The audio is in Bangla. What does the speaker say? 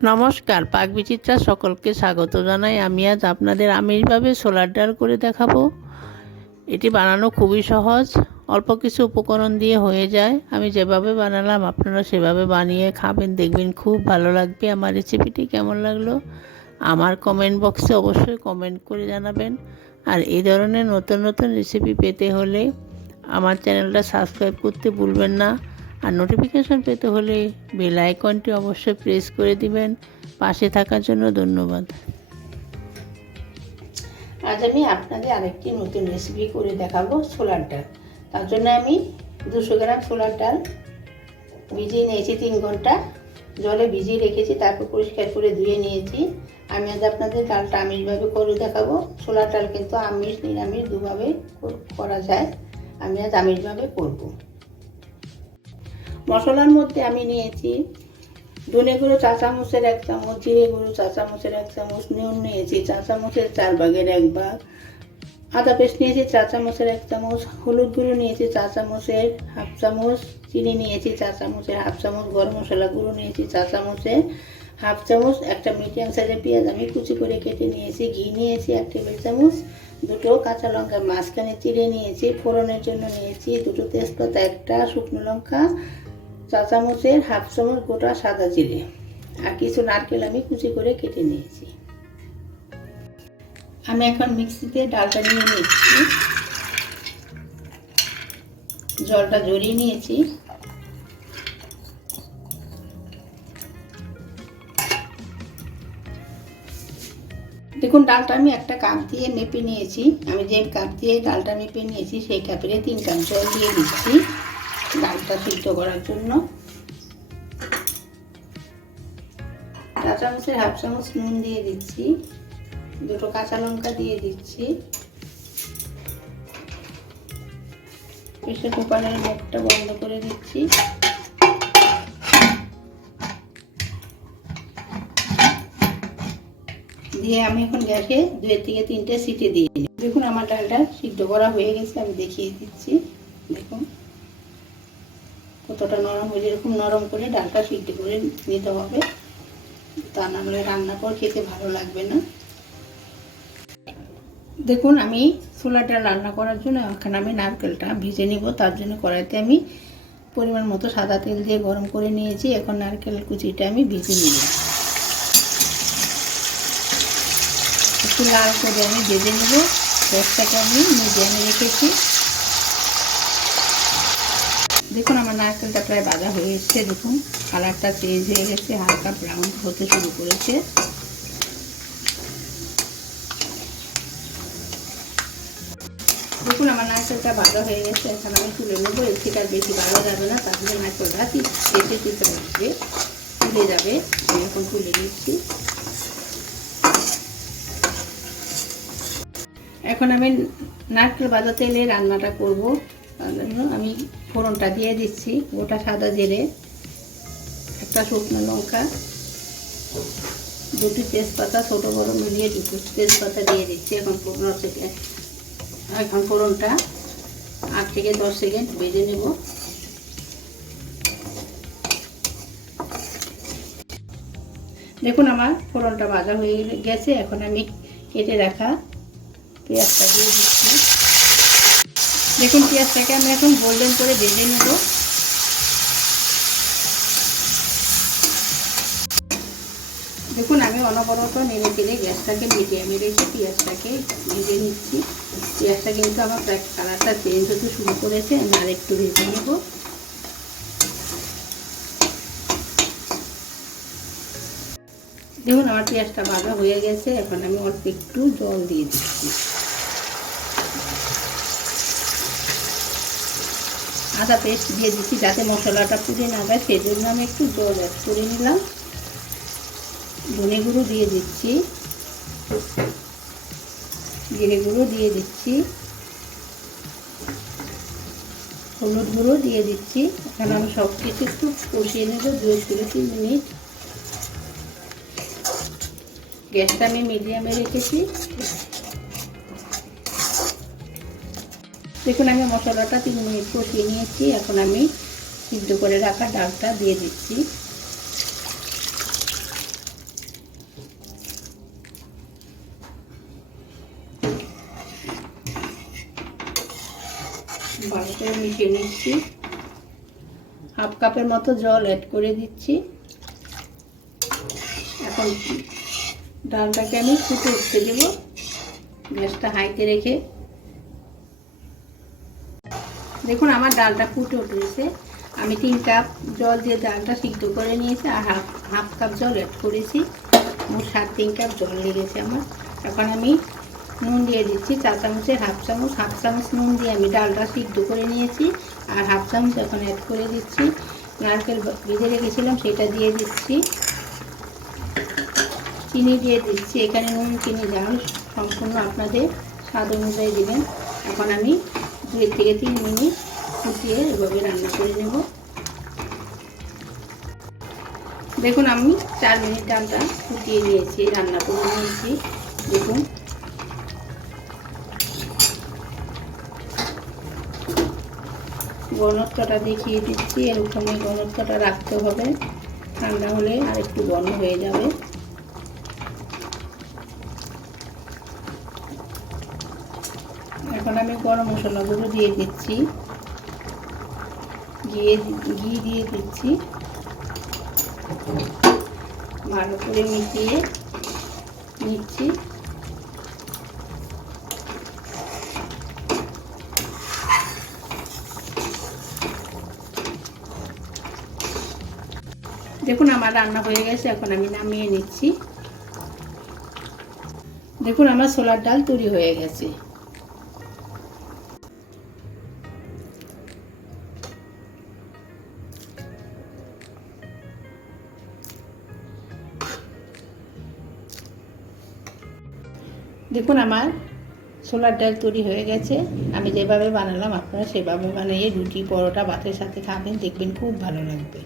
নমস্কার, পাক বিচিত্রা সকলকে স্বাগত জানাই। আমি আজ আপনাদের আমিষভাবে সোলার ডাল করে দেখাবো। এটি বানানো খুবই সহজ, অল্প কিছু উপকরণ দিয়ে হয়ে যায়। আমি যেভাবে বানালাম, আপনারা সেভাবে বানিয়ে খাবেন, দেখবেন খুব ভালো লাগবে। আমার রেসিপিটি কেমন লাগল, আমার কমেন্ট বক্সে অবশ্যই কমেন্ট করে জানাবেন। আর এই ধরনের নতুন নতুন রেসিপি পেতে হলে আমার চ্যানেলটা সাবস্ক্রাইব করতে ভুলবেন না। আর নোটিফিকেশন পেতে হলে বেল আইকনটি অবশ্যই প্রেস করে দিবেন। পাশে থাকার জন্য ধন্যবাদ। আজ আমি আপনাদের আরেকটি নতুন রেসিপি করে দেখাবো ছোলার ডাল। তার জন্য আমি দুশো গ্রাম ছোলার ডাল ভিজিয়ে নিয়েছি, তিন ঘণ্টা জলে ভিজিয়ে রেখেছি, তারপর পরিষ্কার করে ধুয়ে নিয়েছি। আমি আজ আপনাদের ডালটা আমিষভাবে করে দেখাবো। ছোলার ডাল কিন্তু আমিষ, নিরামিষ দুভাবে করা যায়। আমি আজ আমিষভাবে করব। মশলার মধ্যে আমি নিয়েছি ধনে গুঁড়ো চা চামচের এক চামচ, জিরে গুঁড়ো চা চামচের এক চামচ, নুন নিয়েছি চা চামচের চার ভাগের এক ভাগ। আদা পেস্ট নিয়েছি চা চামচের এক চামচ। হলুদ গুঁড়ো নিয়েছি চা চামচের হাফ চামচ। চিনি নিয়েছি চা চামচের হাফ চামচ। গরম মশলা গুঁড়ো নিয়েছি চা চামচের হাফ চামচ। একটা মিডিয়াম সাইজের পেঁয়াজ আমি কুচি করে কেটে নিয়েছি, ঘি নিয়েছি এক টেবিল চামচ। দুটো কাঁচা লঙ্কা মাঝখানে চিড়ে নিয়েছি, ফোড়নের জন্য নিয়েছি দুটো তেজপাতা, একটা শুকনো লঙ্কা চা চামচের হাফ চামচ গোটা সাদা জিরে আর কিছু নারকেল আমি কুচি করে কেটে নিয়েছি। আমি এখন মিক্সিতে ডালটা নিয়ে নিচ্ছি। জলটা জড়িয়ে নিয়েছি। দেখুন, ডালটা আমি একটা কাপ দিয়ে মেপে নিয়েছি। আমি যে কাপ দিয়ে ডালটা মেপে নিয়েছি, সেই কাপের তিন কাপ জল দিয়ে দিচ্ছি। ডালটা সিদ্ধ করার জন্য। চা চামচের হাফ চামচ নুন দিয়ে দিচ্ছি। দুটো কাঁচা লঙ্কা দিয়ে দিচ্ছি। প্রেশার কুকারের মুখটা বন্ধ করে দিচ্ছি। দিয়ে আমি এখন গ্যাসে দুয়ের থেকে তিনটে সিটি দিয়ে দেখুন, আমার ডালটা সিদ্ধ করা হয়ে গেছে, আমি দেখিয়ে দিচ্ছি। নরম হয়ে যেরকম নরম করে ডালটা সিদ্ধ করে নিতে হবে। তা না হলে রান্না পর খেতে ভালো লাগবে না। দেখুন, আমি ডাল রান্না করার জন্য এখন আমি নারকেলটা ভিজে নিব। তার জন্য কড়াইতে আমি পরিমাণ মতো সাদা তেল দিয়ে গরম করে নিয়েছি। এখন নারকেল কুচিটা আমি ভিজে নিব। একটু লাল করে আমি ভেজে নেব। গ্যাসটাকে আমি মিডিয়ামে রেখেছি। দেখুন, আমার নারকেলটা প্রায় বাজা হয়ে এসছে, দেখুন। কালারটা চেঞ্জ হয়ে গেছে, হালকা ব্রাউন হতে শুরু করেছে। দেখুন, আমার নারকেলটা বাজা হয়ে গেছে, এখন আমি তুলে নেব, এর থেকে আর বেশি বাজা যাবে না তাহলে নারকেলটা কেটে দিতে লাগবে তুলে যাবে, আমি এখন তুলে নিচ্ছি। এখন আমি নারকেল বাজা তেলে রান্নাটা করব। আমি ফোড়নটা দিয়ে দিচ্ছি, গোটা সাদা জিরে, একটা শুকনো লঙ্কা, দুটি তেজপাতা, ছোটো বড়ো মিলিয়ে দুটো তেজপাতা দিয়ে দিচ্ছি এখন পনেরো সেকেন্ড এখন ফোড়নটা আট থেকে দশ সেকেন্ড বেজে নেব। দেখুন আমার ফোড়নটা ভাজা হয়ে গেছে, এখন আমি কেটে রাখা পেঁয়াজটা দিয়ে দিচ্ছি। দেখুন পেঁয়াজটাকে আমি এখন গোল্ডেন করে ভেজে নেব। দেখুন, আমি অনবরত নেড়ে চেড়ে গ্যাসটাকে মিডিয়ামে রেখে পেঁয়াজটাকে ভেজে নিচ্ছি। পেঁয়াজটা কিন্তু আমার প্রায় কালারটা চেঞ্জ হতে শুরু করেছে, আমি আর একটু ভেজে নেব। দেখুন, আমার পেঁয়াজটা ভাজা হয়ে গেছে, এখন আমি অল্প একটু জল দিয়ে দিচ্ছি। আদা পেস্ট দিয়ে দিচ্ছি যাতে মশলাটা পুড়ে না যায় সেই জন্য আমি একটু জল অ্যাড করে নিলাম। ধনে গুঁড়ো দিয়ে দিচ্ছি। জিরে গুঁড়ো দিয়ে দিচ্ছি। হলুদ গুঁড়ো দিয়ে দিচ্ছি। এখানে আমি সব কিছু একটু কষিয়ে নেব দুই থেকে তিন মিনিট। গ্যাসটা আমি মিডিয়ামে রেখেছি। দেখুন, আমি মশলাটা তিন মিনিট কষিয়ে নিয়েছি। এখন আমি সিদ্ধ করে রাখা ডালটা দিয়ে দিচ্ছি। ভালো করে মিশিয়ে নিচ্ছি। হাফ কাপের মতো জল অ্যাড করে দিচ্ছি। এখন ডালটাকে আমি ফুটে উঠতে দেবো। গ্যাসটা হাইতে রেখে দেখুন, আমার ডালটা ফুটে উঠেছে। আমি তিন কাপ জল দিয়ে ডালটা সিদ্ধ করে নিয়েছি আর হাফ হাফ কাপ জল অ্যাড করেছি। মোট সাত, তিন কাপ জল লেগেছে আমার। এখন আমি নুন দিয়ে দিচ্ছি চা চামচের হাফ চামচ হাফ চামচ নুন দিয়ে আমি ডালটা সিদ্ধ করে নিয়েছি আর হাফ চামচ এখন অ্যাড করে দিচ্ছি। নারকেল বেঁধে রেখেছিলাম, সেটা দিয়ে দিচ্ছি। চিনি দিয়ে দিচ্ছি। এখানে নুন, চিনি জাল সম্পূর্ণ আপনাদের স্বাদ অনুযায়ী দেবেন। এখন আমি দুই থেকে তিন মিনিট ফুটিয়ে এভাবে রান্না করে নেব। দেখুন, আমি চার মিনিট ডালটা ফুটিয়ে নিয়েছি রান্না করে নিয়েছি। দেখুন। ঘনত্বটা দেখিয়ে দিচ্ছি, এরকমই ঘনত্বটা রাখতে হবে। ঠান্ডা হলে আর একটু ঘন হয়ে যাবে। এখন আমি গরম মশলাগুলো দিয়ে দিচ্ছি। ঘিয়ে ঘি দিয়ে দিচ্ছি। ভালো করে মিশিয়ে নিচ্ছি। দেখুন আমার রান্না হয়ে গেছে, এখন আমি নামিয়ে নিচ্ছি। দেখুন আমার ছোলার ডাল তৈরি হয়ে গেছে। দেখুন আমার ছোলার ডাল তৈরি হয়ে গেছে। আমি যেভাবে বানালাম আপনারা সেভাবে বানিয়ে রুটি, পরোটা, ভাতের সাথে খাবেন, দেখবেন খুব ভালো লাগবে।